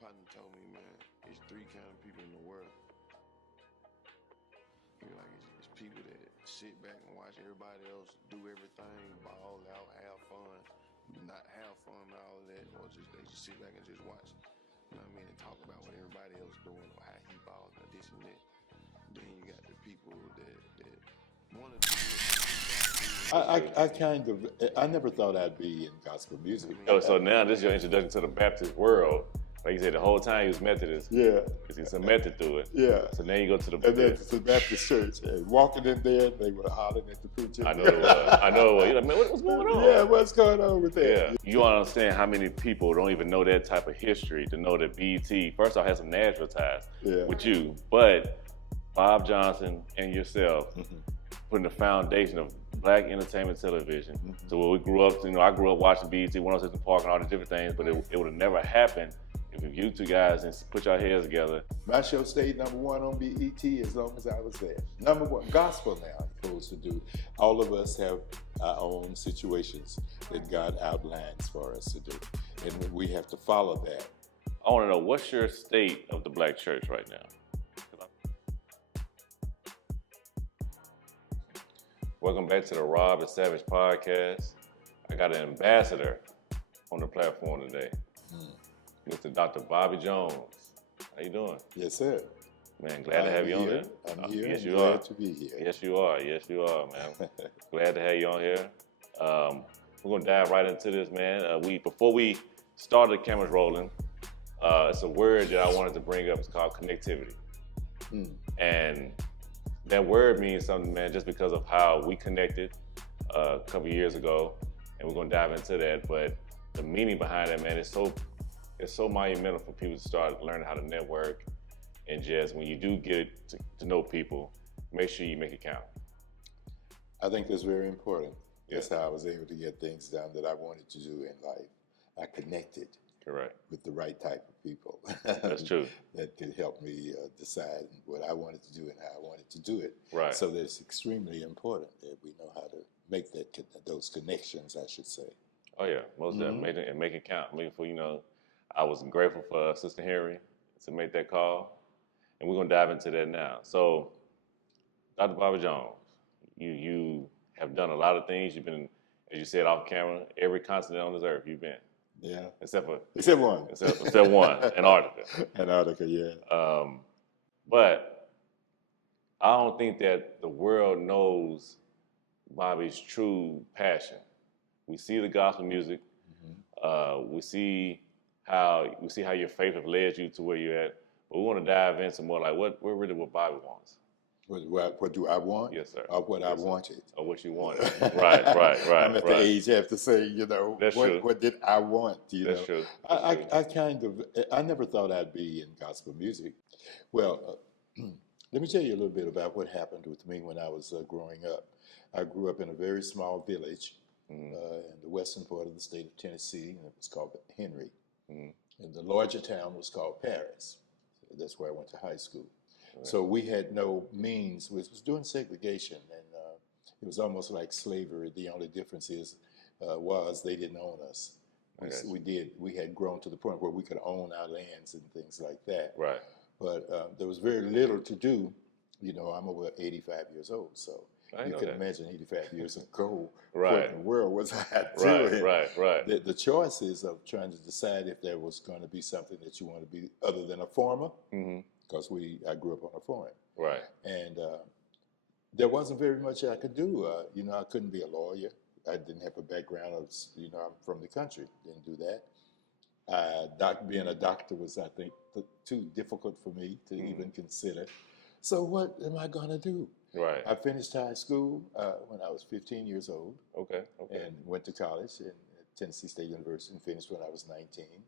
partner told me, man, it's three kind of people in the world. You're like, it's people that sit back and watch everybody else do everything, ball out, have fun, not have fun and all of that, or they just sit back and just watch. You know what I mean? And talk about what everybody else doing or how he balls and this and that. Then you got the people that want to do it. I never thought I'd be in gospel music. So now this is your introduction to the Baptist world. Like you said, the whole time he was Methodist. Yeah. He's a method through it. Yeah. So now you go to the Baptist church. And walking in there, they were hollering at the preacher. I know it was. You're like, man, what's going on? Yeah, what's going on with that? Yeah. You don't understand how many people don't even know that type of history to know that BET, first off, has some Nashville ties with you. But Bob Johnson and yourself putting the foundation of Black entertainment television. So when we grew up, I grew up watching BET, 106 in Park and all these different things, but it would have never happened if you two guys and put your heads together. My show stayed #1 on BET as long as I was there. #1 gospel now, supposed to do. All of us have our own situations that God outlines for us to do, and we have to follow that. I want to know, what's your state of the Black church right now? Welcome back to the Rob the Savage podcast. I got an ambassador on the platform today. Mr. Dr. Bobby Jones. How you doing? Yes, sir. Man, glad to have you on here. I'm here. Yes, you glad are. to be here. Yes, you are. Yes, you are, man. Glad to have you on here. We're gonna dive right into this, man. Before we started the cameras rolling, it's a word that I wanted to bring up. It's called connectivity. And that word means something, man, just because of how we connected a couple years ago, and we're gonna dive into that. But the meaning behind that, man, is so monumental for people to start learning how to network, and just when you do get to know people, make sure you make it count. I think that's very important. Yeah. That's how I was able to get things done that I wanted to do in life. I connected Correct. with the right type of people. That's true. That could help me decide what I wanted to do and how I wanted to do it. Right. So that's extremely important that we know how to make those connections, I should say. Oh yeah, most definitely, and make it count. I was grateful for Sister Henry to make that call, and we're gonna dive into that now. So, Dr. Bobby Jones, you have done a lot of things. You've been, as you said off camera, every continent on this earth you've been. Yeah. Except one. Except one, Antarctica. Antarctica, yeah. But I don't think that the world knows Bobby's true passion. We see the gospel music. We see how your faith has led you to where you're at. But we want to dive in some more, like what Bobby wants. What do I want? Yes, sir. Or what I wanted. Or what you wanted. Right. I'm at the age I have to say, That's true. What did I want? That's true. I never thought I'd be in gospel music. Well, let me tell you a little bit about what happened with me when I was growing up. I grew up in a very small village in the western part of the state of Tennessee, and it was called Henry. And the larger town was called Paris. That's where I went to high school. Right. So we had no means. We was doing segregation, and it was almost like slavery. The only difference was they didn't own us. We had grown to the point where we could own our lands and things like that. Right. But there was very little to do. I'm over 85 years old, so you can imagine 85 years ago what in the world was I doing. Right. The choices of trying to decide if there was going to be something that you want to be other than a farmer, because I grew up on a farm. Right. And there wasn't very much I could do. I couldn't be a lawyer. I didn't have a background of, I'm from the country. Didn't do that. Being a doctor was, I think, too difficult for me to even consider. So what am I going to do? Right. I finished high school when I was 15 years old. Okay. And went to college at Tennessee State University and finished when I was 19.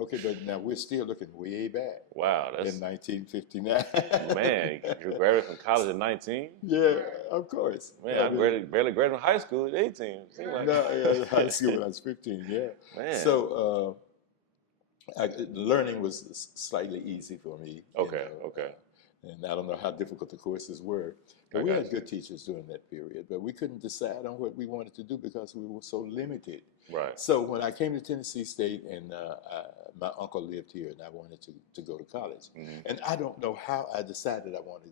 Okay, but now we're still looking way back. Wow, that's in 1959. Man, you graduated from college at 19? Yeah, of course. Man, I barely graduated from high school at 18. High school when I was 15. Yeah. Man. So learning was slightly easy for me. Okay. And I don't know how difficult the courses were. But we had good teachers during that period, but we couldn't decide on what we wanted to do because we were so limited. Right. So when I came to Tennessee State and my uncle lived here, and I wanted to go to college. Mm-hmm. And I don't know how I decided I wanted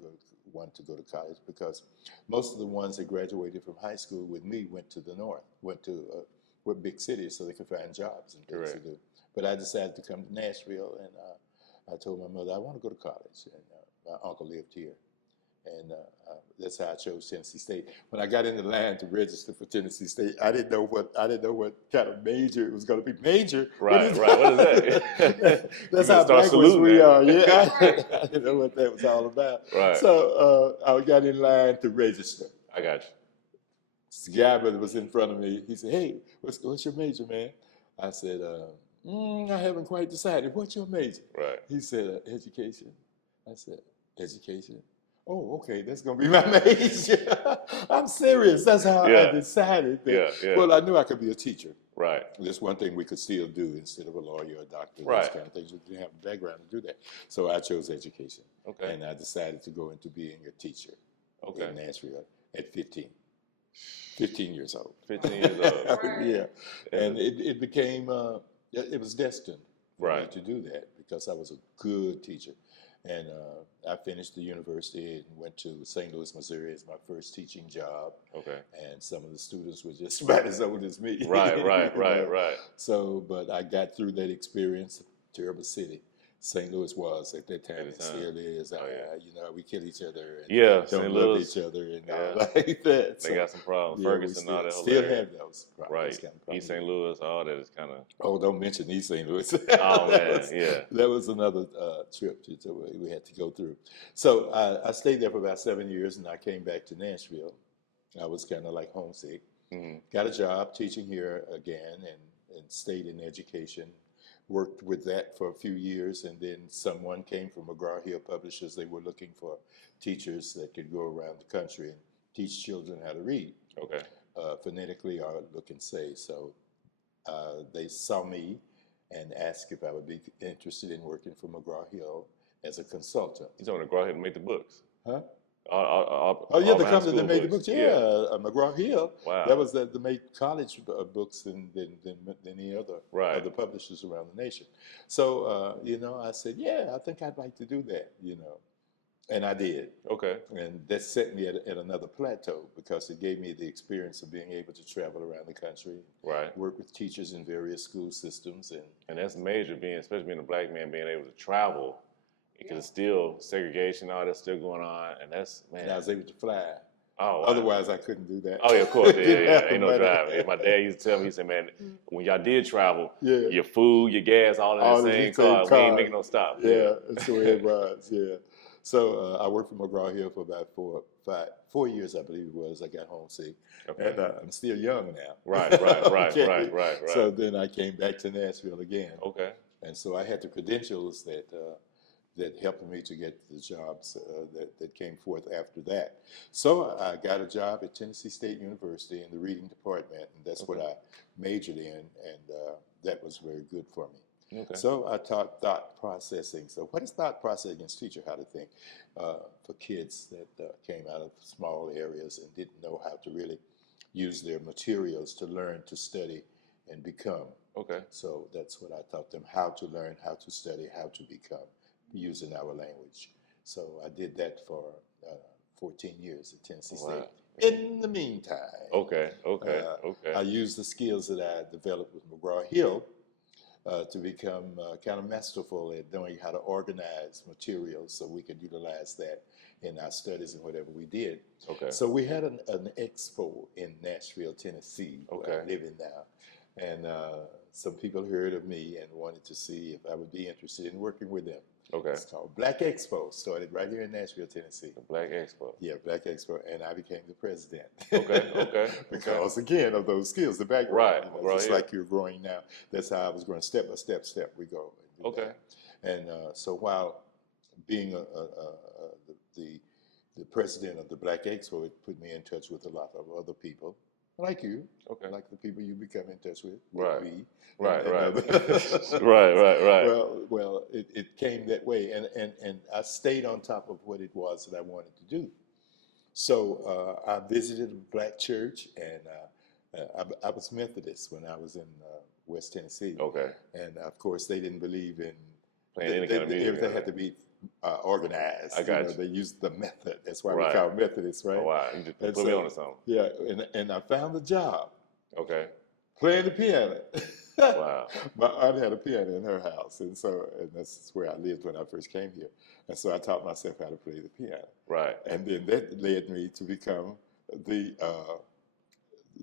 to go to college, because most of the ones that graduated from high school with me went to the north, went to big cities so they could find jobs and things to do. But I decided to come to Nashville, and I told my mother I want to go to college, and my uncle lived here. And that's how I chose Tennessee State. When I got in the line to register for Tennessee State, I didn't know what kind of major it was going to be. Major, Right. What is that? That's how backwards we are. Yeah, I didn't know what that was all about. Right. So I got in line to register. I got you. This guy that was in front of me, he said, "Hey, what's your major, man?" I said, "I haven't quite decided. What's your major?" Right. He said, "Education." I said, "Education." Oh, okay, that's going to be my major. I'm serious. That's how I decided that. Well, I knew I could be a teacher. Right. That's one thing we could still do instead of a lawyer or a doctor. Right. Those kind of things. You didn't have a background to do that. So I chose education. Okay. And I decided to go into being a teacher in Nashville at 15. 15 years old. 15 years old. Yeah. And it became, it was destined for me Right. to do that, because I was a good teacher. And I finished the university and went to St. Louis, Missouri as my first teaching job. Okay. And some of the students were just about as old as me. Right. So, but I got through that experience. Terrible city. St. Louis was at that time. It still is. We kill each other. And don't love each other and all like that. They got some problems. Ferguson, all that. Still have those problems. Right. Kind of East St. Louis, all that is kind of. Oh, don't mention East St. Louis. Oh man, yeah. That was another trip we had to go through. So I stayed there for about 7 years, and I came back to Nashville. I was kind of like homesick. Mm-hmm. Got a job teaching here again, and stayed in education. Worked with that for a few years, and then someone came from McGraw-Hill Publishers. They were looking for teachers that could go around the country and teach children how to read. Okay. Phonetically or look and say. So they saw me and asked if I would be interested in working for McGraw-Hill as a consultant. You told me to go ahead and make the books. Huh? The company that made the books. McGraw-Hill. Wow. That was that made college books than any other other publishers around the nation. So I said, I think I'd like to do that. And I did. Okay. And that set me at another plateau, because it gave me the experience of being able to travel around the country, work with teachers in various school systems, and that's major, especially being a black man, being able to travel. Because still segregation, all that's still going on, and that's And I was able to fly. Oh, wow. Otherwise, I couldn't do that. Oh yeah, of course, ain't no driving. My dad used to tell me, he said, "Man, when y'all did travel, your food, your gas, all in the same car. We ain't making no stop." Yeah, that's the way it was. Yeah. So I worked for McGraw-Hill for about 4 years, I believe it was. I got homesick, and I'm still young now. Right. So then I came back to Nashville again. Okay. And so I had the credentials that helped me to get the jobs that came forth after that. So I got a job at Tennessee State University in the reading department, and that's what I majored in, and that was very good for me. Okay. So I taught thought processing. So what is thought processing? It's teach you how to think for kids that came out of small areas and didn't know how to really use their materials to learn, to study, and become. Okay. So that's what I taught them, how to learn, how to study, how to become, using our language. So I did that for 14 years at Tennessee State. In the meantime, I used the skills that I developed with McGraw-Hill to become kind of masterful at knowing how to organize materials so we could utilize that in our studies and whatever we did. Okay. So we had an Expo in Nashville, Tennessee, where I'm living now. And some people heard of me and wanted to see if I would be interested in working with them. Okay. It's called Black Expo. Started right here in Nashville, Tennessee. The Black Expo. Yeah, Black Expo, and I became the president. Okay. Because again of those skills, the background. Right. Just like you're growing now. That's how I was growing. Step by step, we go. Okay. And so while being the president of the Black Expo, it put me in touch with a lot of other people. Like you, like the people you become in touch with, me, right. Well, it came that way, and I stayed on top of what it was that I wanted to do. So I visited a black church, and I was Methodist when I was in West Tennessee. Okay. And of course, they didn't believe in Playing any kind of music. everything had to be organized. I got you. They used the method. That's why Right. we call it Methodists, right? Oh, wow. You just And put me on to something. Yeah, and I found a job Okay. playing the piano. Wow. My aunt had a piano in her house, and that's where I lived when I first came here. And so I taught myself how to play the piano. Right. And then that led me to become the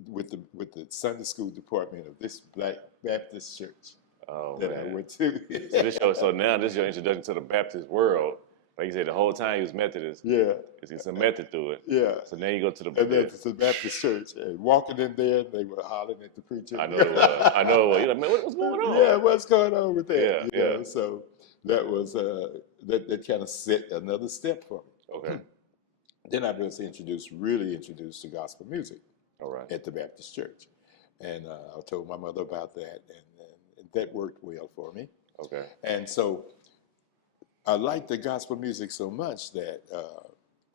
with the Sunday school department of this Black Baptist church that I went to. So now this is your introduction to the Baptist world. Like you said, the whole time you was Methodist. Yeah. It's a method to it. Yeah. So now you go to the And then to the Baptist church, and walking in there, they were hollering at the preacher. I know it was. I know it was. You're like, man, what's going on? Yeah, what's going on with that? Yeah, yeah. So that was that kind of set another step for me. Okay. Then I was really introduced to gospel music. All right. At the Baptist church, and I told my mother about that, and that worked well for me. Okay. And so I liked the gospel music so much that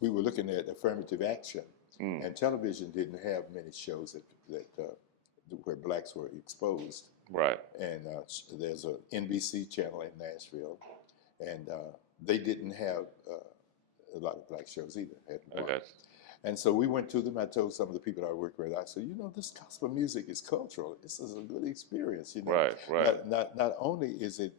we were looking at affirmative action, and television didn't have many shows where blacks were exposed. Right. And there's a NBC channel in Nashville, and they didn't have a lot of black shows either. Okay. And so we went to them. I told some of the people I worked with, I said, this gospel music is cultural. This is a good experience. Right, right. Not only is it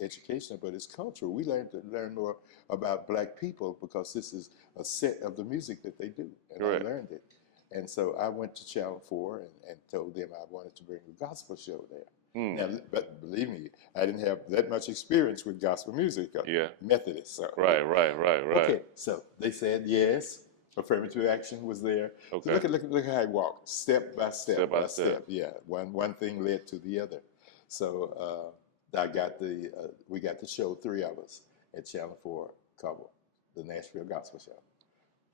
educational, but it's cultural. We learn more about black people because this is a set of the music that they do. And Right. I learned it. And so I went to Channel 4 and told them I wanted to bring a gospel show there. Now, but believe me, I didn't have that much experience with gospel music. Methodist. So. Right. Okay, so they said yes. Affirmative action was there. Okay. So look how I walked, step by step. Yeah, one thing led to the other. So we got the show, 3 of us at Channel 4 called the Nashville Gospel Show.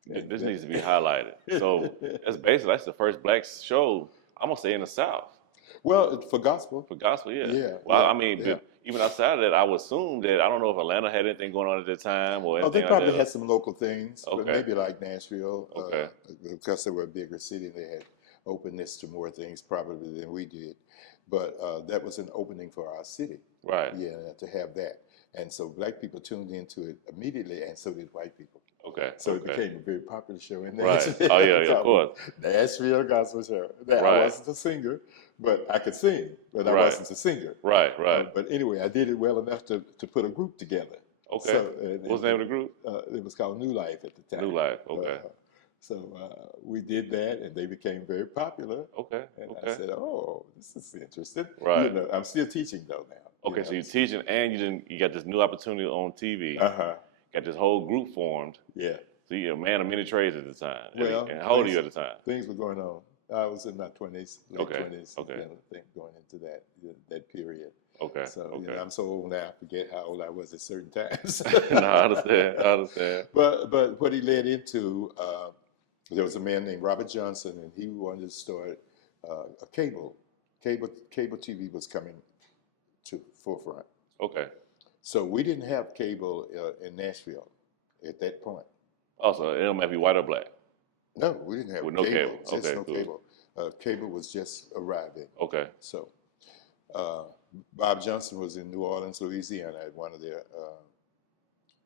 This needs to be highlighted. So that's the first black show, I'm gonna say, in the South. Well, for gospel. For gospel, yeah. Yeah. Well, yeah, I mean, yeah. Even outside of that, I would assume that I don't know if Atlanta had anything going on at the time or anything. They probably like that. had some local things, Okay. but maybe like Nashville, Okay. because they were a bigger city, they had openness to more things probably than we did. But that was an opening for our city. Right. Yeah, to have that. And so black people tuned into it immediately, and so did white people. Okay. So okay. it became a very popular show in Right. Nashville. Oh yeah, of course. Nashville Gospel Show. Now, Right. I wasn't a singer, but I could sing, but I Right. wasn't a singer. Right. But anyway, I did it well enough to put a group together. Okay. So, What's the name of the group? It was called New Life at the time. New Life. Okay. So we did that, and they became very popular. Okay. And Okay. I said, "Oh, this is interesting." Right. I'm still teaching though now. Okay. So you're teaching, and you got this new opportunity on TV. Got this whole group formed. Yeah. So you're a man of many trades at the time. Well, and how old are you at the time? Things were going on. I was in my 20s, late Okay, 20s. okay. I think going into that period. Okay. So okay. I'm so old now, I forget how old I was at certain times. No, I understand. But what he led into, there was a man named Robert Johnson, and he wanted to start a cable TV was coming to forefront. Okay. So we didn't have cable in Nashville at that point. Also, it don't matter if you white or black. No, we didn't have With no cable. Just Okay, no cool. cable. Cable was just arriving. Okay. So Bob Johnson was in New Orleans, Louisiana, at one of their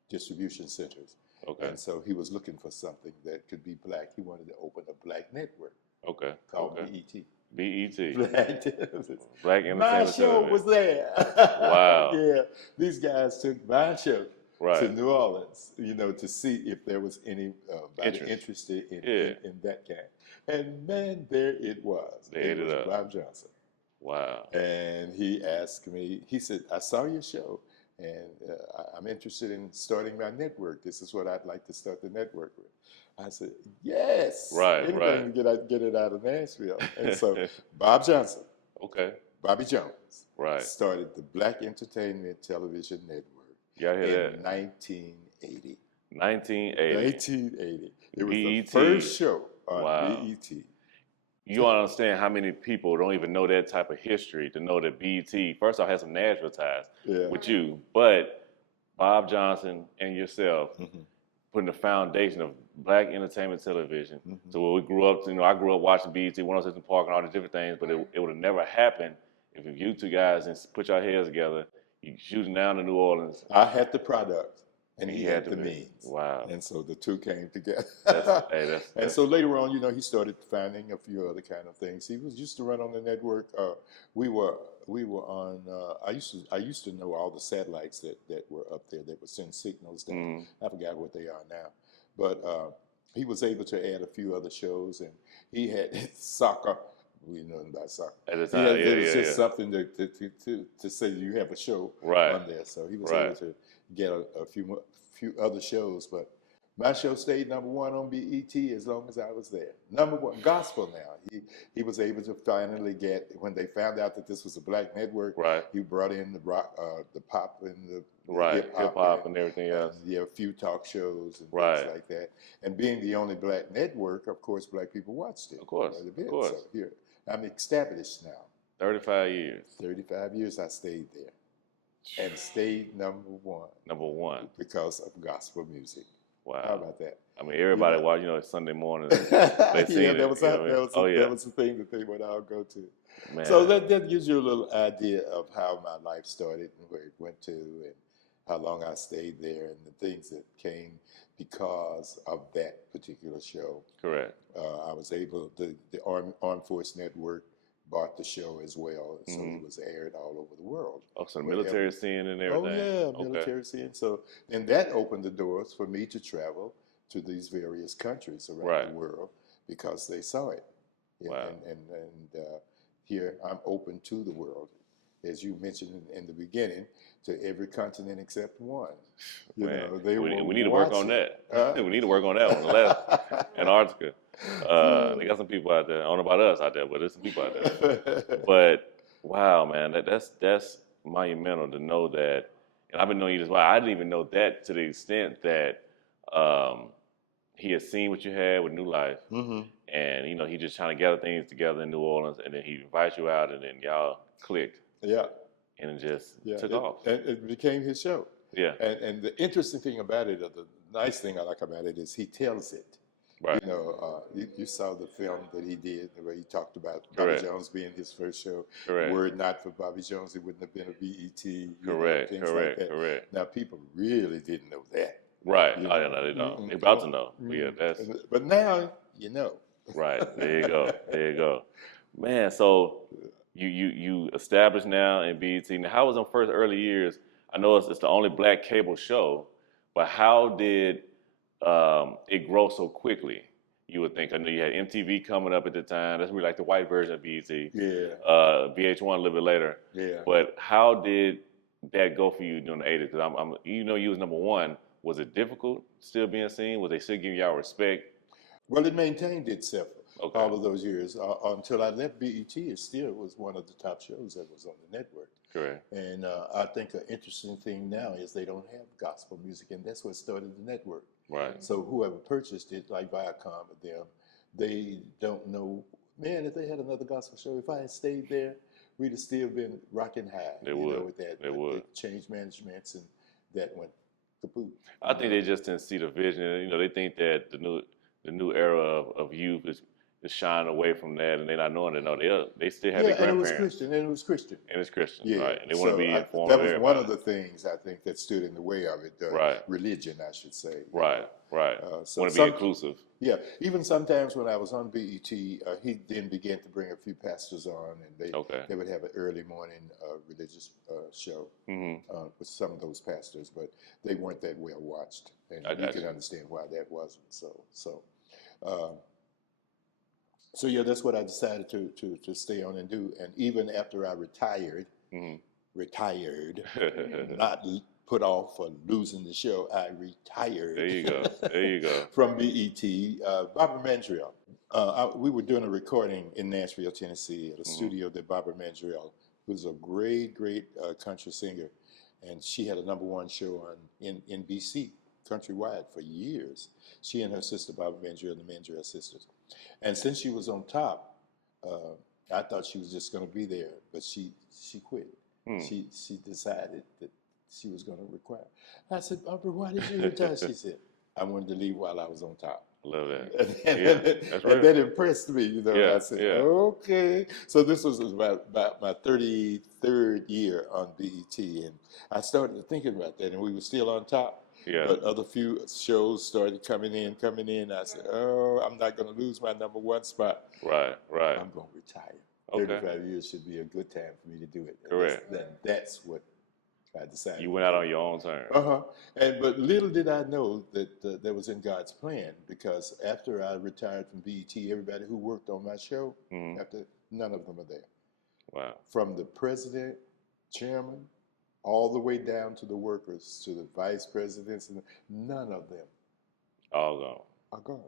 distribution centers. Okay. And so he was looking for something that could be black. He wanted to open a black network Okay. called Okay. BET. BET. Black Black My Entertainment show Television. was there. Wow. Yeah, these guys took my show Right. to New Orleans, to see if there was anybody interested in that kind. And man, there it was. They ate it was up. Bob Johnson. Wow. And he asked me, he said, I saw your show, and I'm interested in starting my network. This is what I'd like to start the network with. I said, yes. Right, Anything right. to get it out of Nashville. And so Bob Johnson, Okay. Bobby Jones, Right. started the Black Entertainment Television Network Y'all hear in that? 1980. 1980. 1980. It was the BET. first show on Wow. BET. You don't understand how many people don't even know that type of history to know that BET, first off, has some Nashville ties Yeah. with you, but Bob Johnson and yourself putting the foundation of Black Entertainment Television. So when we grew up, I grew up watching BET, 106 in Park, and all these different things, but it would have never happened if you two guys and put your heads together, you shooting down to New Orleans. I had the product, and he had the be. means. Wow. And so the two came together. That's so later on, he started finding a few other kind of things. He was used to run on the network. We were on. I used to know all the satellites that were up there that would send signals down. I forgot what they are now, but he was able to add a few other shows, and he had soccer. We know about soccer. At the time, it was just something to say you have a show on there. So he was able to get a few other shows, but my show stayed number one on BET as long as I was there. Number one, gospel now. He was able to finally get, when they found out that this was a black network, he brought in the rock, the pop and the hip hop and everything else. A few talk shows and things like that. And being the only black network, of course, black people watched it. Of course. So here, I'm established now. 35 years. 35 years I stayed there. And stayed number one. Number one. Because of gospel music. Wow. How about that? I mean, everybody watch, it's Sunday morning. They see that was the thing that they would all go to. Man. So that gives you a little idea of how my life started and where it went to and how long I stayed there and the things that came because of that particular show. Correct. I was able, the Armed Force Network bought the show as well, and so it was aired all over the world. Oh, so military scene and everything. Oh yeah, military scene. So then that opened the doors for me to travel to these various countries around the world because they saw it. Wow. And here I'm open to the world, as you mentioned in the beginning, to every continent except one. We need to work on that. We need to work on that one. Antarctica. They got some people out there. I don't know about us out there, but there's some people out there. But wow, man, that's monumental to know that. And I've been knowing you this while. I didn't even know that to the extent that he had seen what you had with New Life, and he just trying to gather things together in New Orleans, and then he invites you out, and then y'all clicked. Yeah. And it just took off. And it became his show. Yeah. And the interesting thing about it, or the nice thing I like about it, is he tells it. Right. You saw the film that he did, where he talked about Bobby Jones being his first show. Correct. Were it not for Bobby Jones, it wouldn't have been a BET. Correct. Correct. Now, people really didn't know that. Right. Oh, yeah, no, they don't. They're about to know. Yeah, But now, you know. Right. There you go. There you go. Man, so you established now in BET. Now, how was them first early years? I know it's the only black cable show, but how did it grow so quickly? You would think. I know you had MTV coming up at the time. That's really like the white version of BET. Yeah. VH1 a little bit later. Yeah. But how did that go for you during the 80s? Because you was number one. Was it difficult still being seen? Was they still giving y'all respect? Well, it maintained itself all of those years until I left BET. It still was one of the top shows that was on the network. Correct. And I think an interesting thing now is they don't have gospel music, and that's what started the network. Right. So whoever purchased it, like Viacom or them, they don't know, man, if they had another gospel show, if I had stayed there, we'd have still been rocking high. They would. With that. They would. They changed managements, and that went kaput. I think they just didn't see the vision. They think that the new era of youth is shying away from that, and they're not knowing it. No, they still have their grandparents. And it was Christian. Right. And they want to be informed. That was one of the things I think that stood in the way of it. Religion, I should say. Right. So want to be inclusive. Yeah. Even sometimes when I was on BET, he then began to bring a few pastors on, and they would have an early morning religious show with some of those pastors, but they weren't that well watched, and you can understand why that wasn't. So yeah, that's what I decided to stay on and do. And even after I retired, not put off for losing the show, I retired. There you go. From BET. Barbara Mandrell. We were doing a recording in Nashville, Tennessee, at a studio that Barbara Mandrell, who's a great country singer, and she had a number one show on NBC countrywide for years. She and her sister, Barbara Mandrell, the Mandrell sisters. And since she was on top, I thought she was just going to be there, but she quit. She decided that she was going to require. I said, Barbara, why did you retire? She said, I wanted to leave while I was on top. Love that. And, Yeah, and, that's and real. that impressed me, you know. Yeah, I said, yeah. okay. So this was about my 33rd year on BET, and I started thinking about that, and we were still on top. Yeah. But other few shows started coming in. I said, oh, I'm not going to lose my number one spot. Right, right. I'm going to retire. Okay. 35 years should be a good time for me to do it. Correct. That's what I decided. You went out on your own terms. But little did I know that that was in God's plan, because after I retired from BET, everybody who worked on my show, after none of them are there. Wow. From the president, chairman, all the way down to the workers, to the vice presidents, and none of them All gone. are gone.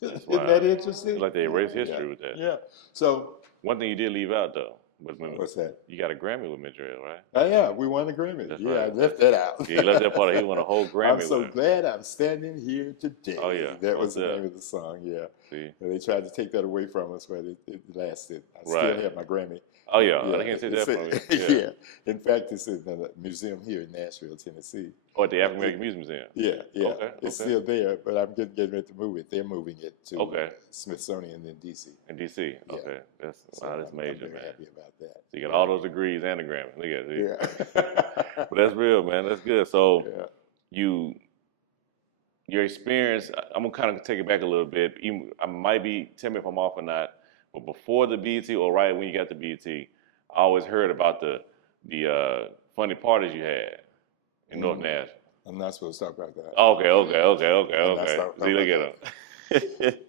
That's Isn't that interesting? It's like they erased history with that. Yeah. So one thing you did leave out though was what's that? You got a Grammy with Madrid, right? Oh yeah, we won a Grammy. That's right. I right. left that out. Yeah, you left that part. He won a whole Grammy. I'm so glad I'm standing here today. Oh yeah, that was the name of the song. Yeah. See, and they tried to take that away from us, but it lasted. I right. still have my Grammy. Oh yeah, I can't say that from me. Yeah. In fact, it's in the museum here in Nashville, Tennessee. Oh, at the African American Music Museum. Yeah, yeah. Okay, it's still there, but I'm getting ready to move it. They're moving it to Smithsonian in D.C. In D.C. Yeah. Okay, that's I'm major, very man. Happy about that. So you got all those degrees and the Grammy. Look at it. Yeah. But that's real, man. That's good. So your experience, I'm gonna kind of take it back a little bit. I might be, tell me if I'm off or not, but before the BET or right when you got the BET, I always heard about the funny parties you had in North Nashville. I'm not supposed to talk about that. Okay. See, look at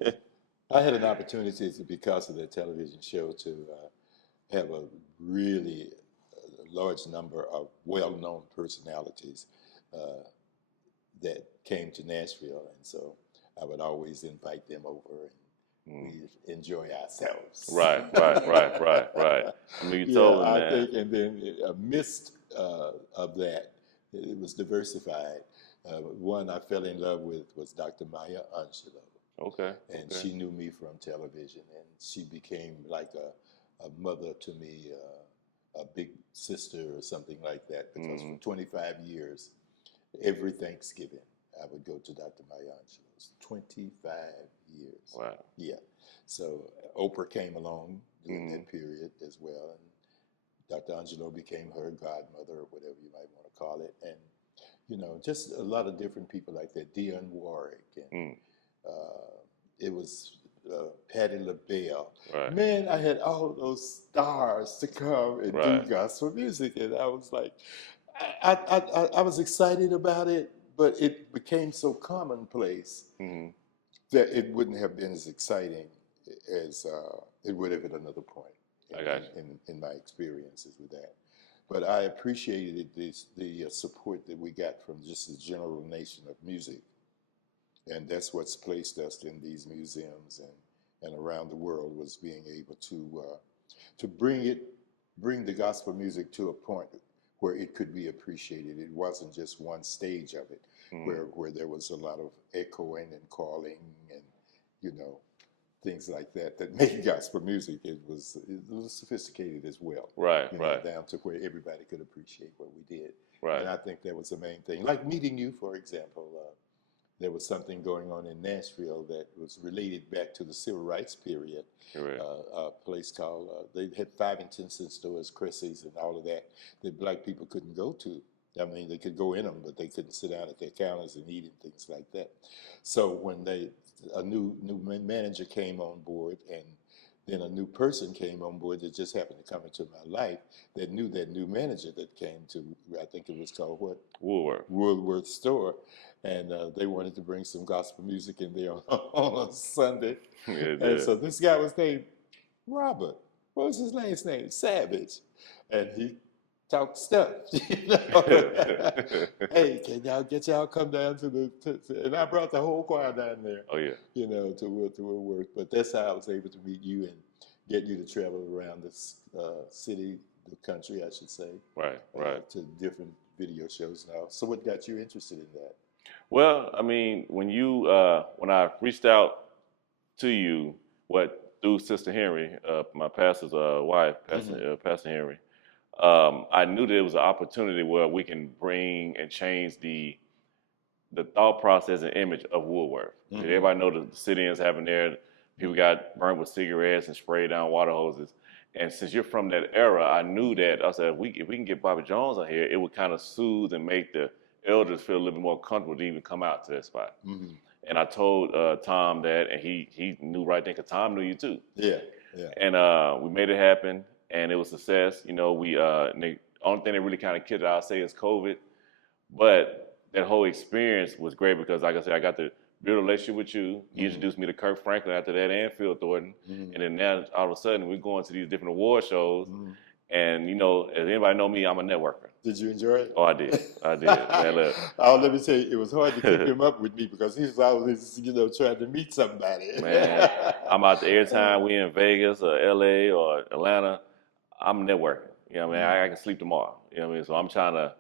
him. I had an opportunity because of the television show to have a really large number of well-known personalities that came to Nashville, and so I would always invite them over, and we enjoy ourselves. Right. I mean, you told me, man. I think, and then amidst of that, it was diversified. One I fell in love with was Dr. Maya Angelou. Okay. And she knew me from television, and she became like a mother to me, a big sister or something like that, because for 25 years, every Thanksgiving, I would go to Dr. Maya Angelou's. 25 years. Wow. Yeah. So Oprah came along during that period as well, and Dr. Angelou became her godmother, or whatever you might want to call it, and just a lot of different people like that. Dionne Warwick, and it was Patti LaBelle. Right. Man, I had all of those stars to come and do gospel music, and I was like, I was excited about it, but it became so commonplace that it wouldn't have been as exciting as it would have at another point. In my experiences with that. But I appreciated the support that we got from just the general nation of music. And that's what's placed us in these museums and around the world, was being able to bring the gospel music to a point where it could be appreciated. It wasn't just one stage of it, where there was a lot of echoing and calling and, things like that made gospel music. It was sophisticated as well. Right. Down to where everybody could appreciate what we did. Right. And I think that was the main thing. Like meeting you, for example, there was something going on in Nashville that was related back to the civil rights period. A place called, they had 5 and 10 cent stores, Chrissy's and all of that black people couldn't go to. I mean, they could go in them, but they couldn't sit down at their counters and eat and things like that. So when a new manager came on board, and then a new person came on board that just happened to come into my life, that knew that new manager that came to, I think it was called what? Woolworth store. And they wanted to bring some gospel music in there on a Sunday. And so this guy was named Robert. What was his last name? Savage. And he talked stuff. Hey, can y'all come down to and I brought the whole choir down there. Oh yeah. To work. But that's how I was able to meet you and get you to travel around this city, the country, I should say. Right. To different video shows now. So what got you interested in that? Well, I mean, when I reached out to you, through Sister Henry, my pastor's wife, Pastor Henry, I knew there was an opportunity where we can bring and change the the thought process and image of Woolworth. Mm-hmm. Everybody know the sit-ins happened there. People got burnt with cigarettes and sprayed down water hoses. And since you're from that era, I knew that. I said, if we can get Bobby Jones on here, it would kind of soothe and make the elders feel a little bit more comfortable to even come out to that spot. Mm-hmm. And I told Tom that, and he knew right then, because Tom knew you too. Yeah, yeah. And we made it happen, and it was a success. You know, the only thing that really kind of killed it, I'll say, is COVID. But that whole experience was great because, like I said, I got to build a relationship with you. You introduced me to Kirk Franklin after that and Phil Thornton. And then now, all of a sudden, we're going to these different award shows. And, you know, as anybody know me, I'm a networker. Did you enjoy it? Oh, I did. Man, look. Oh, let me tell you, it was hard to keep him up with me because he was always, trying to meet somebody. Man, I'm out there every time we in Vegas or LA or Atlanta, I'm networking. You know what I mean? I can sleep tomorrow. You know what I mean? So I'm trying to,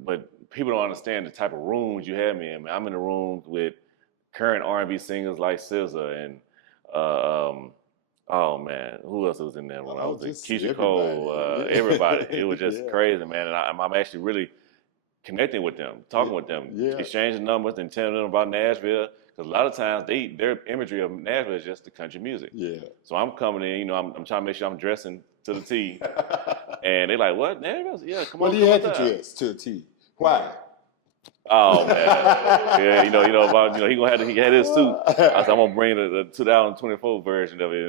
but people don't understand the type of rooms you have me in. Man, I'm in the rooms with current R&B singers like SZA and, oh man, who else was in there when I was there? Keisha Cole, everybody. It was just crazy, man. And I'm actually really connecting with them, talking with them, exchanging numbers and telling them about Nashville. Because a lot of times their imagery of Nashville is just the country music. Yeah. So I'm coming in, I'm trying to make sure I'm dressing to the T. And they're like, what? Nashville? Yeah, come on. Well, he had to dress to the T. Why? Oh man, yeah, he had his suit. I said, I'm gonna bring the 2024 version of it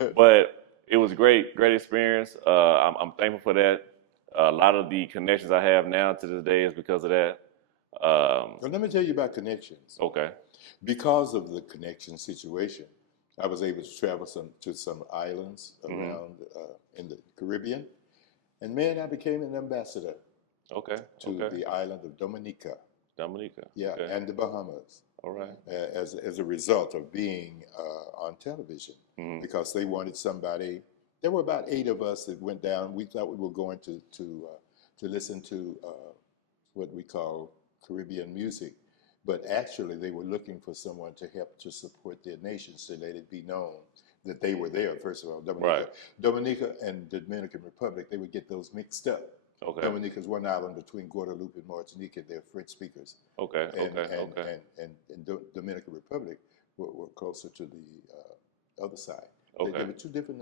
now. But it was great experience. I'm thankful for that. A lot of the connections I have now to this day is because of that. Well, let me tell you about connections. Okay. Because of the connection situation, I was able to travel to some islands around in the Caribbean, and man, I became an ambassador. Okay. To the island of Dominica. Yeah, okay. And the Bahamas. All right. As a result of being on television, because they wanted somebody. There were about 8 of us that went down. We thought we were going to listen to what we call Caribbean music, but actually they were looking for someone to help to support their nation, so let it be known that they were there. First of all, Dominica and the Dominican Republic, they would get those mixed up. Okay. Dominica is one island between Guadeloupe and Martinique, and they're French speakers. Okay. And Dominican Republic were closer to the other side. Okay. They were two different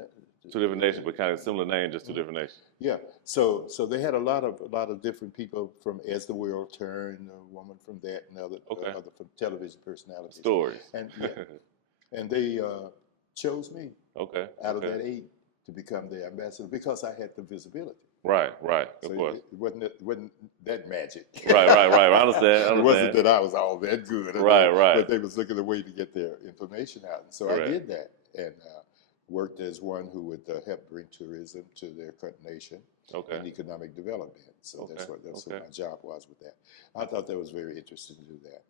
nations, but kind of similar names, just two different nations. Yeah. So they had a lot of different people from As the World Turned, a woman from that, and other from television personalities. Stories. And they chose me. Okay. Out of that 8 to become the ambassador because I had the visibility. Right, of course. It wasn't that magic. Right. I understand. It wasn't that I was all that good. Right. But they was looking for a way to get their information out. And so I did that and worked as one who would help bring tourism to their nation and economic development. So that's what my job was with that. I thought that was very interesting to do that.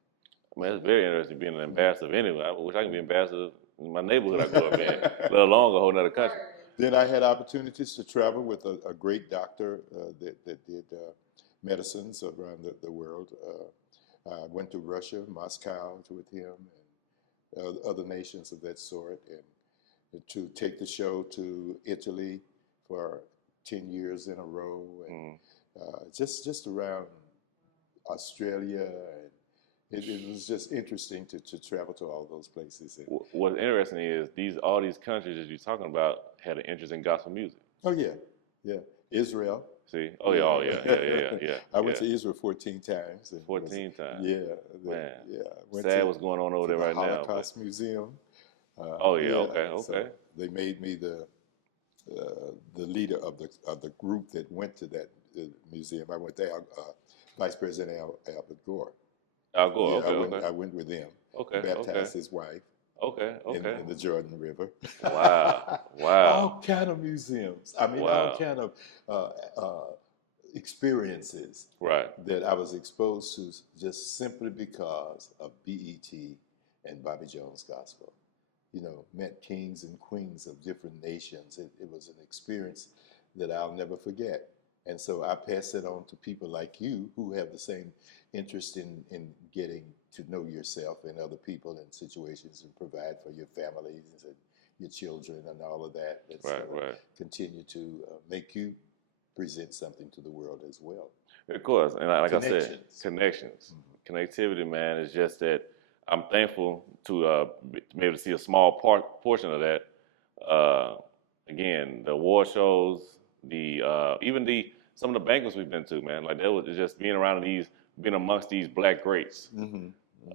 Man, it's very interesting being an ambassador anyway. I wish I could be ambassador in my neighborhood I grew up in, let alone a whole other country. Then I had opportunities to travel with a great doctor that did medicines around the world. I went to Russia, Moscow, with him, and other nations of that sort, and to take the show to Italy for 10 years in a row, and just around Australia, and it was just interesting to travel to all those places. And what's interesting is all these countries that you're talking about had an interest in gospel music. Oh yeah, Israel. See, yeah. I went to Israel 14 times. 14 times. Yeah, man. Yeah. Sad what's going on over there right now. The Holocaust Museum. Okay. So they made me the leader of the group that went to that museum. I went there. Vice President Albert Gore. Al Gore. I went with them. Baptized his wife. In the Jordan River. Wow. All kind of museums. I mean, all kind of experiences that I was exposed to just simply because of BET and Bobby Jones Gospel. Met kings and queens of different nations. It was an experience that I'll never forget. And so I pass it on to people like you who have the same interest in getting to know yourself and other people and situations and provide for your families and your children and all of that. Continue to make you present something to the world as well. Of course, and like I said, Connections. connections, connectivity, man, is just that I'm thankful to be able to see a small portion of that. Uh, Again, the award shows, the even the some of the banquets we've been to, man, like that was just being around these, being amongst these black greats. Mm-hmm.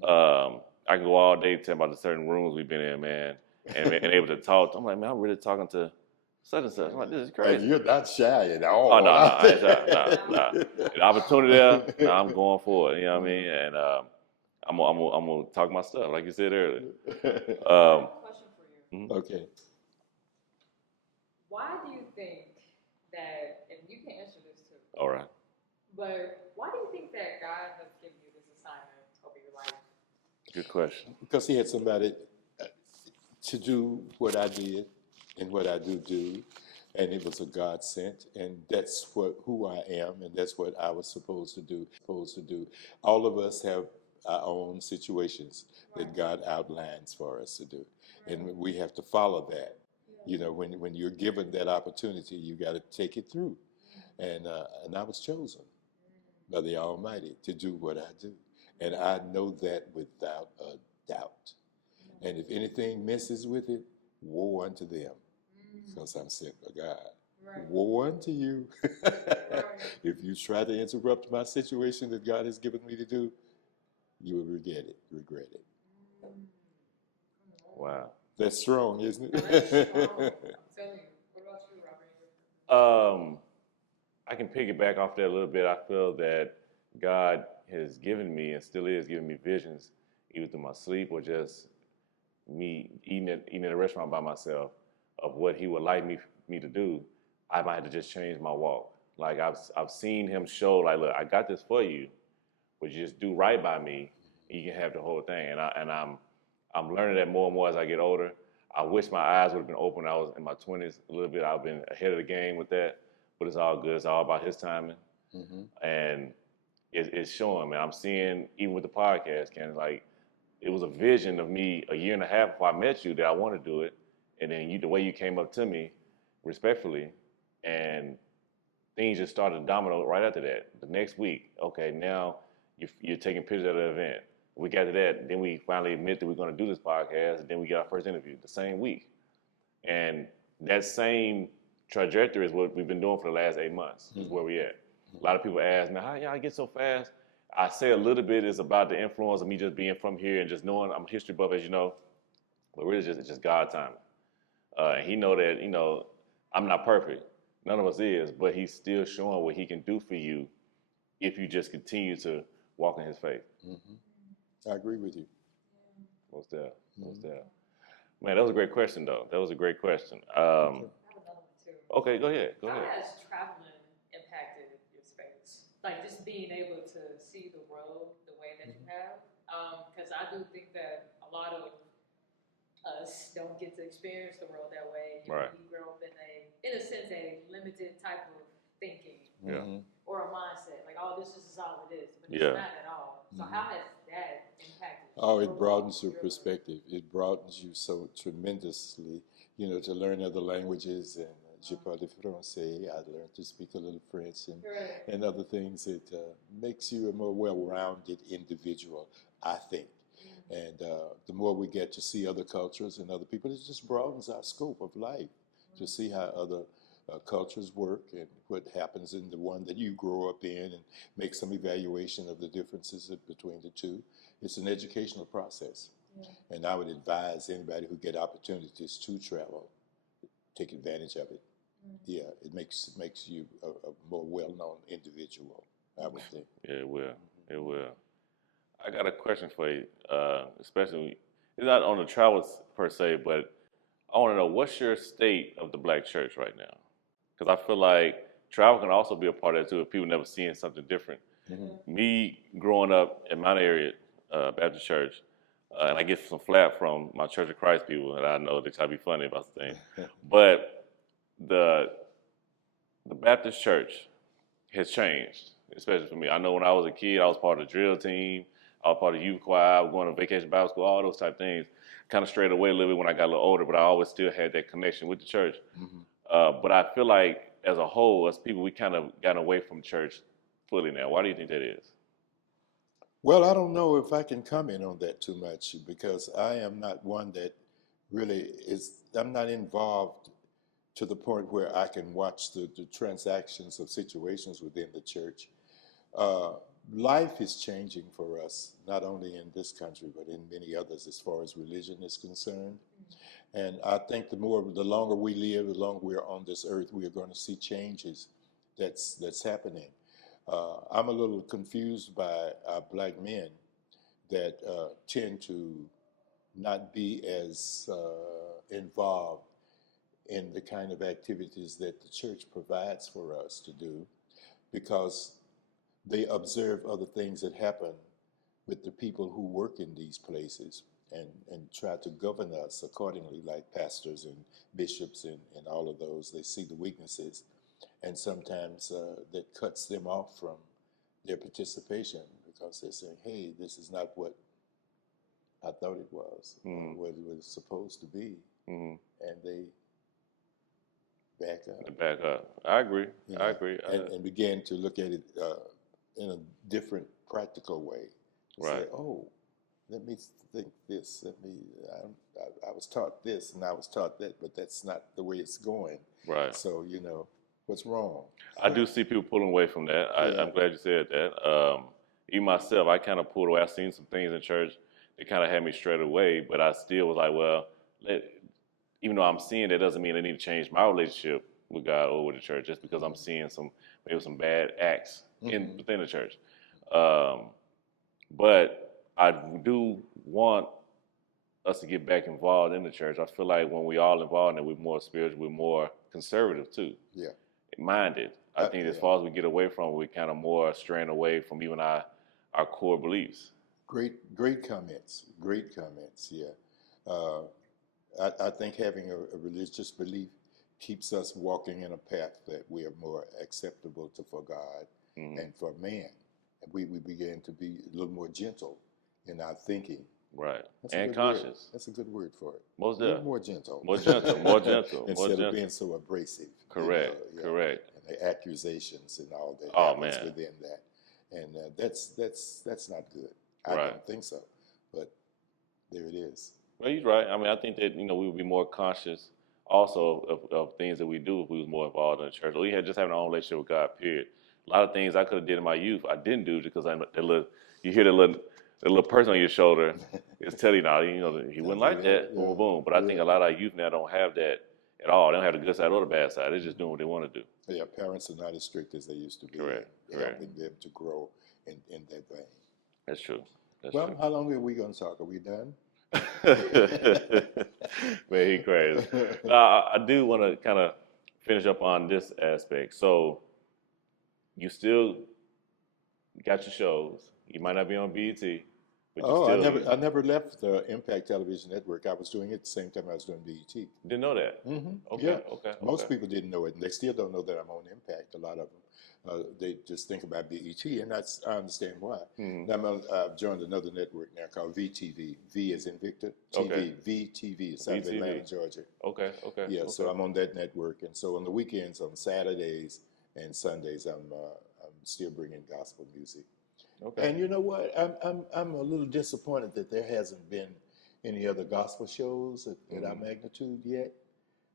I can go all day telling about the certain rooms we've been in, man, and able to talk. I'm like, man, I'm really talking to such and such. I'm like, this is And crazy. you're not shy at Oh all. no, no, I ain't shy. Nah. The opportunity there, nah, I'm going for it. You know what I mean? And I'm gonna talk my stuff, like you said earlier. Question for you. Okay. Why do you think that, and you can answer this too, All right. but why do you think that God has given you this assignment over your life? Good question. Because he had somebody to do what I did and what I do, and it was a God sent, and that's who I am, and that's what I was supposed to do. All of us have our own situations that God outlines for us to do, and we have to follow that. You know, when you're given that opportunity, you got to take it through, and I was chosen by the Almighty to do what I do, and I know that without a doubt. And if anything messes with it, woe unto them, because I'm sent by God. Right. Woe unto you. If you try to interrupt my situation that God has given me to do, you will regret it. Wow. That's strong, isn't Now, that's strong. it? I'm telling you. What about you, Robert? I can piggyback off that a little bit. I feel that God has given me and still is giving me visions, either through my sleep or just me eating at a restaurant by myself, of what He would like me to do. I might have to just change my walk. Like I've seen Him show, like, look, I got this for you, but you just do right by me, and you can have the whole thing. And I'm learning that more and more as I get older. I wish my eyes would have been open when I was in my 20s a little bit. I've been ahead of the game with that, but it's all good. It's all about His timing, and it's showing, man. I'm seeing, even with the podcast, Ken, like, it was a vision of me a year and a half before I met you that I want to do it, and then the way you came up to me, respectfully, and things just started to domino right after that. The next week, okay, now you're taking pictures at the event. We got to that, then we finally admit that we're going to do this podcast, and then we get our first interview the same week. And that same trajectory is what we've been doing for the last 8 months, is where we at. A lot of people ask me, how y'all get so fast? I say a little bit is about the influence of me just being from here and just knowing I'm a history buff, as you know, but really it's just God timing. And He know that, I'm not perfect. None of us is, but He's still showing what He can do for you if you just continue to walk in His faith. I agree with you. Most there. Man, that was a great question, though. That was a great question. I have another one too. Okay, go ahead. How has traveling impacted your space? Like just being able to see the world the way that you have? Because I do think that a lot of us don't get to experience the world that way. Right. We grow up in a sense, a limited type of thinking or a mindset. Like, oh, this is all it is, but it's not at all. So how has that impacted? Oh, it broadens your perspective. It broadens you so tremendously, to learn other languages. And je parle français. I learned to speak a little French and other things. It makes you a more well-rounded individual, I think. And the more we get to see other cultures and other people, it just broadens our scope of life to see how other cultures work and what happens in the one that you grow up in, and make some evaluation of the differences between the two. It's an educational process. And I would advise anybody who get opportunities to travel, take advantage of it. Yeah, it makes you a more well-known individual, I would think. Yeah, it will. It will. I got a question for you, especially, it's not on the travels per se, but I want to know, what's your state of the black church right now? Because I feel like travel can also be a part of it too, if people never seeing something different. Me growing up in my area, Baptist church, and I get some flack from my Church of Christ people, and I know they try to be funny about the thing, but the Baptist church has changed, especially for me. I know when I was a kid, I was part of the drill team, I was part of the youth choir, I was going to vacation Bible school, all those type of things. Kind of strayed away a little bit when I got a little older, but I always still had that connection with the church. But I feel like as a whole, as people, we kind of got away from church fully now. Why do you think that is? Well, I don't know if I can comment on that too much because I am not one that really is, I'm not involved to the point where I can watch the transactions of situations within the church. Uh, Life is changing for us, not only in this country, but in many others as far as religion is concerned. And I think the longer we live, the longer we're on this earth, we are going to see changes that's happening. I'm a little confused by black men that tend to not be as involved in the kind of activities that the church provides for us to do because they observe other things that happen with the people who work in these places and try to govern us accordingly, like pastors and bishops and all of those. They see the weaknesses, and sometimes that cuts them off from their participation because they're saying, hey, this is not what I thought it was, what it was supposed to be, and they back up. Back up. I agree. You know, I agree. and begin to look at it in a different, practical way. Right. Say, oh, let me think this. I was taught this and I was taught that, but that's not the way it's going. Right. So, what's wrong? I do see people pulling away from that. Yeah. I'm glad you said that. Even myself, I kind of pulled away. I've seen some things in church that kind of had me straight away, but I still was like, well, even though I'm seeing that doesn't mean I need to change my relationship with God or with the church just because I'm seeing maybe some bad acts within the church. But I do want us to get back involved in the church. I feel like when we all involved in it, we're more spiritual, we're more conservative too. Yeah. Minded. I think as far as we get away from it, we're kind of more straying away from even our core beliefs. Great comments. Great comments. Yeah. I think having a religious belief keeps us walking in a path that we are more acceptable for God and for man. And we begin to be a little more gentle in our thinking. Right. That's and conscious. Word. That's a good word for it. Most definitely. More gentle. More gentle. More gentle. Instead of being so abrasive. Correct. Correct. And the accusations and all that happens within that. And that's not good. I don't think so. But there it is. Well, you're right. I mean, I think that, we would be more conscious also of things that we do if we was more involved in the church. Or we had just having our own relationship with God, period. A lot of things I could have did in my youth, I didn't do because you hear the little person on your shoulder is telling you, he wouldn't like that, boom, boom. But I think a lot of our youth now don't have that at all. They don't have the good side or the bad side. They're just doing what they want to do. Yeah, parents are not as strict as they used to be. Correct. Helping them to grow in that vein. That's true. How long are we going to talk? Are we done? Man, he crazy. I do want to kind of finish up on this aspect. So you still got your shows. You might not be on BET, but you still... I never left the Impact Television Network. I was doing it at the same time I was doing BET. Didn't know that. Mm-hmm. Okay. Yeah. Okay. Most people didn't know it, and they still don't know that I'm on Impact. A lot of them, they just think about BET, and I understand why. Now I've joined another network now called VTV. V as in Victor. TV. VTV. It's out of Atlanta, Georgia. Okay. Yeah. So I'm on that network, and so on the weekends, on Saturdays and Sundays, I'm still bringing gospel music. Okay. And you know what? I'm a little disappointed that there hasn't been any other gospel shows at our magnitude yet.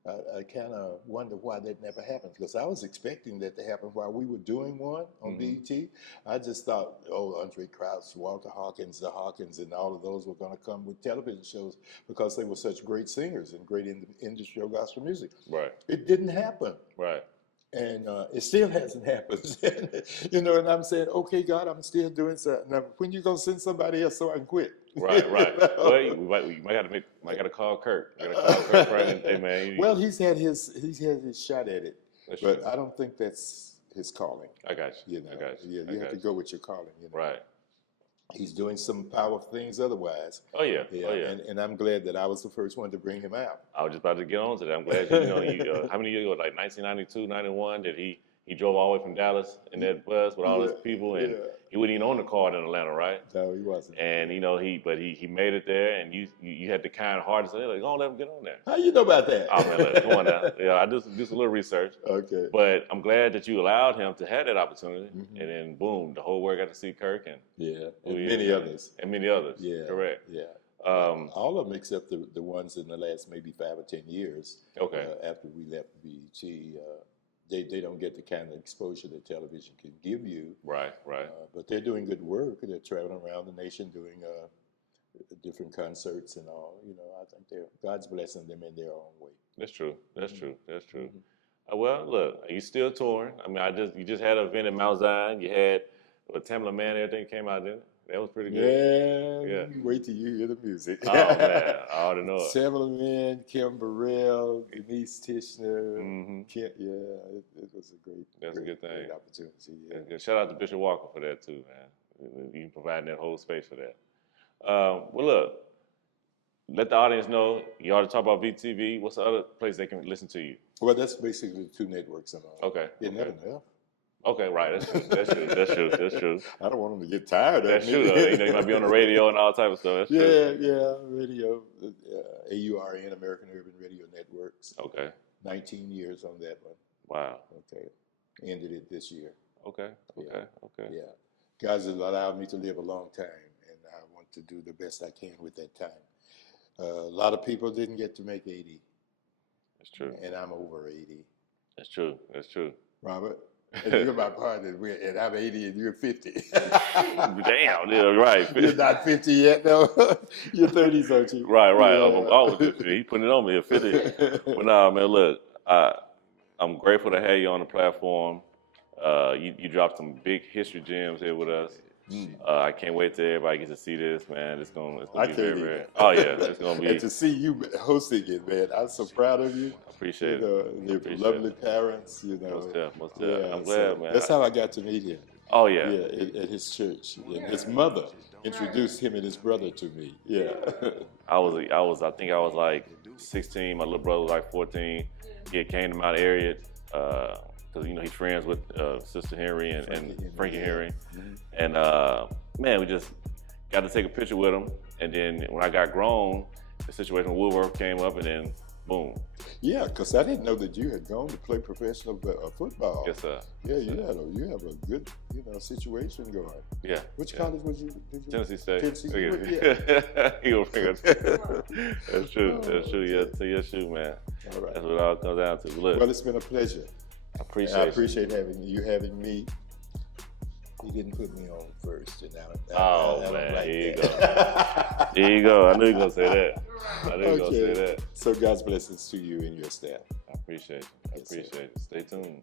I kind of wonder why that never happened because I was expecting that to happen while we were doing one on BET. I just thought, Andre Crouch, Walter Hawkins, the Hawkins, and all of those were going to come with television shows because they were such great singers and great industrial gospel music. Right. It didn't happen. Right. And it still hasn't happened, and I'm saying, okay, God, I'm still doing something. Now, when you gonna send somebody else so I can quit? Right. Well, you might got to call Kirk. You got to call Kirk Franklin. Hey, man. Well, he's had his shot at it, but I don't think that's his calling. I got you. I got you. Yeah, you have to go with your calling. Right. He's doing some powerful things otherwise. Oh yeah. And I'm glad that I was the first one to bring him out. I was just about to get on to that. I'm glad how many years ago, like 1992, 91, that he he drove all the way from Dallas in that bus with all his people, and he wasn't even on the card in Atlanta, right? No, he wasn't. And you know he made it there, and you had the kind heart to say, like, go on, let him get on there. How you know about that? Oh man, look, come on now. Yeah, I do a little research. Okay. But I'm glad that you allowed him to have that opportunity, and then boom, the whole world got to see Kirk and many others. And many others. Yeah, correct. Yeah. All of them except the ones in the last maybe 5 or 10 years. Okay. After we left BET, they don't get the kind of exposure that television can give you. Right. But they're doing good work. They're traveling around the nation doing different concerts and all. You know, I think God's blessing them in their own way. That's true. Well, look, you still touring. I mean, you just had an event in Mount Zion. You had Tamla Man, everything came out, didn't it? That was pretty good. Yeah. Wait till you hear the music. Oh man, I already know it. Tamla Man, Kim Burrell, Denise Tishner. It was a great. That's a good thing. Great opportunity. Yeah. Good. Shout out to Bishop Walker for that too, man. You providing that whole space for that. Well, look, let the audience know. You already talked about VTV. What's the other place they can listen to you? Well, that's basically the 2 networks and all. Okay. Never enough. Okay, right. That's true. I don't want them to get tired of me. That's true, though. You might be on the radio and all type of stuff. That's true. Yeah. Radio, AURN, American Urban Radio Networks. Okay. 19 years on that one. Wow. Okay. Ended it this year. Okay. Yeah. God has allowed me to live a long time, and I want to do the best I can with that time. A lot of people didn't get to make 80. That's true. And I'm over 80. That's true. Robert? And you're my partner, and I'm 80 and you're 50. Damn, yeah, right. You're not 50 yet, though. You're 30s, aren't you? Right. Yeah. I'm 50. He putting it on me at 50. But nah, man, look, I'm grateful to have you on the platform. You dropped some big history gems here with us. I can't wait till everybody gets to see this, man. It's gonna be very. Oh yeah, it's gonna be. And to see you hosting it, man, I'm so proud of you. Appreciate it. They're lovely parents, you know. Most definitely. I'm glad, man. That's how I got to meet him. Oh yeah. Yeah, at his church. And his mother introduced him and his brother to me. Yeah. I think I was like 16. My little brother was like 14. He came to Mount Airy, because he's friends with Sister Henry and Frankie Henry. And man, we just got to take a picture with him. And then when I got grown, the situation with Woodworth came up, and then boom. Yeah, because I didn't know that you had gone to play professional football. Yes, sir. Yeah, you have a good situation going. Yeah. Which college did you? Tennessee State. Tennessee State. That's true. Yeah, to your shoe, man. All right. That's what it all comes down to. Look, well, it's been a pleasure. I appreciate having me. He didn't put me on first, and I man, like here you go. Here you go. I knew you were gonna say that. So God's blessings to you and your staff. I appreciate it. Stay tuned.